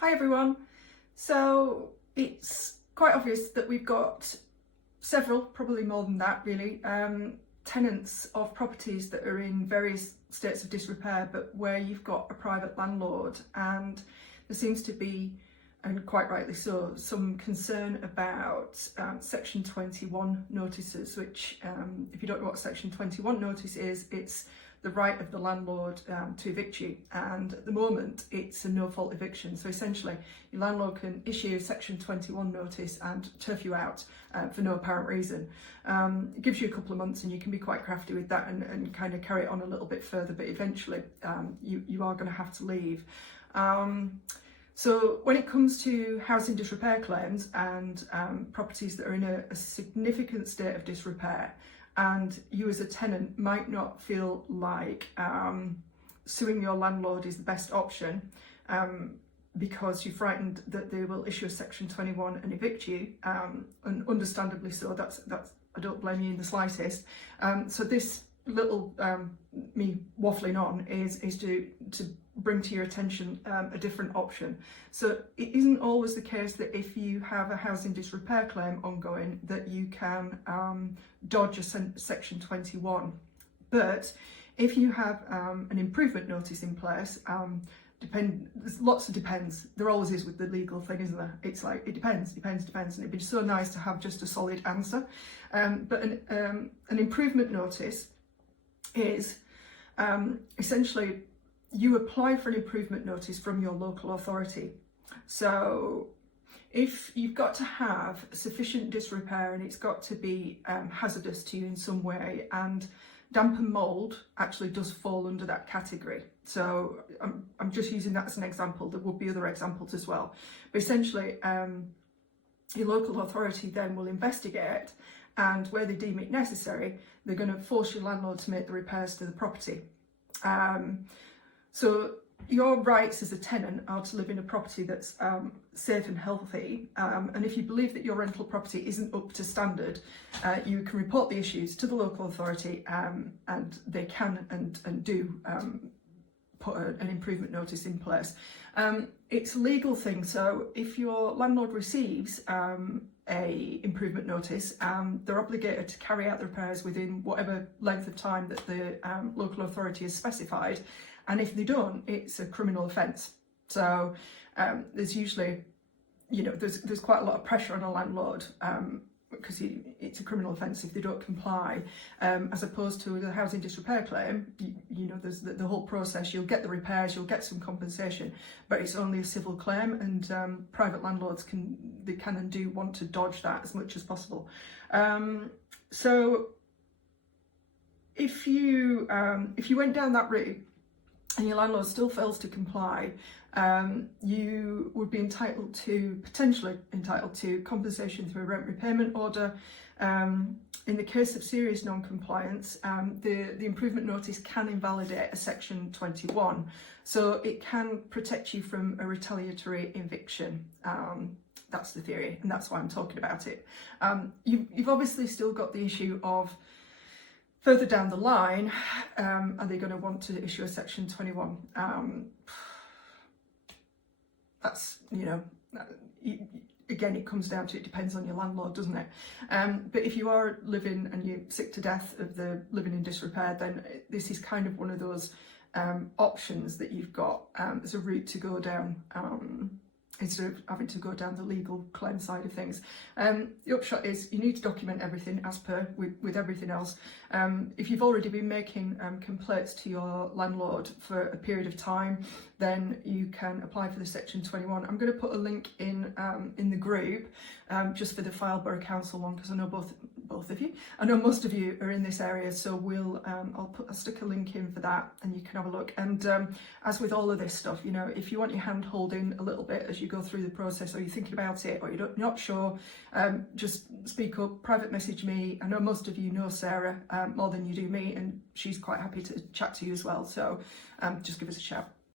Hi everyone. So it's quite obvious that we've got several, probably more than that really, tenants of properties that are in various states of disrepair, but where you've got a private landlord, and there seems to be, and quite rightly so, some concern about Section 21 notices, which if you don't know what Section 21 notice is, it's the right of the landlord to evict you, and at the moment it's a no-fault eviction. So essentially your landlord can issue a Section 21 notice and turf you out for no apparent reason. It gives you a couple of months and you can be quite crafty with that and kind of carry it on a little bit further, but eventually you are going to have to leave. So when it comes to housing disrepair claims and properties that are in a significant state of disrepair, and you as a tenant might not feel like suing your landlord is the best option because you're frightened that they will issue a Section 21 and evict you, and understandably so, that's I don't blame you in the slightest. So this little me waffling on is to bring to your attention a different option. So it isn't always the case that if you have a housing disrepair claim ongoing that you can dodge a Section 21, but if you have an improvement notice in place, there's lots of depends. There always is with the legal thing, isn't there? It's like it depends, and it'd be so nice to have just a solid answer. But an improvement notice is essentially you apply for an improvement notice from your local authority. So if you've got to have sufficient disrepair and it's got to be hazardous to you in some way, and damp and mould actually does fall under that category. So I'm just using that as an example. There would be other examples as well. But essentially, your local authority then will investigate, and where they deem it necessary, they're going to force your landlord to make the repairs to the property. So your rights as a tenant are to live in a property that's safe and healthy, and if you believe that your rental property isn't up to standard, you can report the issues to the local authority, and they can and do put an improvement notice in place. It's a legal thing, so if your landlord receives a improvement notice, they're obligated to carry out the repairs within whatever length of time that the local authority has specified, and if they don't, it's a criminal offence. So there's usually, there's quite a lot of pressure on a landlord because it's a criminal offence if they don't comply, as opposed to a housing disrepair claim. There's the whole process. You'll get the repairs, you'll get some compensation, but it's only a civil claim, and private landlords can and do want to dodge that as much as possible. So if you went down that route and your landlord still fails to comply, you would be potentially entitled to compensation through a rent repayment order. In the case of serious non-compliance, the improvement notice can invalidate a Section 21, so it can protect you from a retaliatory eviction. That's the theory, and that's why I'm talking about it. You've obviously still got the issue of, further down the line, are they going to want to issue a Section 21? That's, again, it comes down to, it depends on your landlord, doesn't it? But if you are living and you're sick to death of the living in disrepair, then this is kind of one of those options that you've got as a route to go down, instead of having to go down the legal claim side of things. The upshot is you need to document everything as per with everything else. If you've already been making complaints to your landlord for a period of time, then you can apply for the Section 21. I'm going to put a link in the group just for the Fileborough Council one, because I know both of you. I know most of you are in this area, so I'll stick a link in for that, and you can have a look. And as with all of this stuff, if you want your hand holding a little bit as you go through the process, or you're thinking about it, or you're not sure, just speak up, private message me. I know most of you know Sarah more than you do me, and she's quite happy to chat to you as well. So just give us a shout.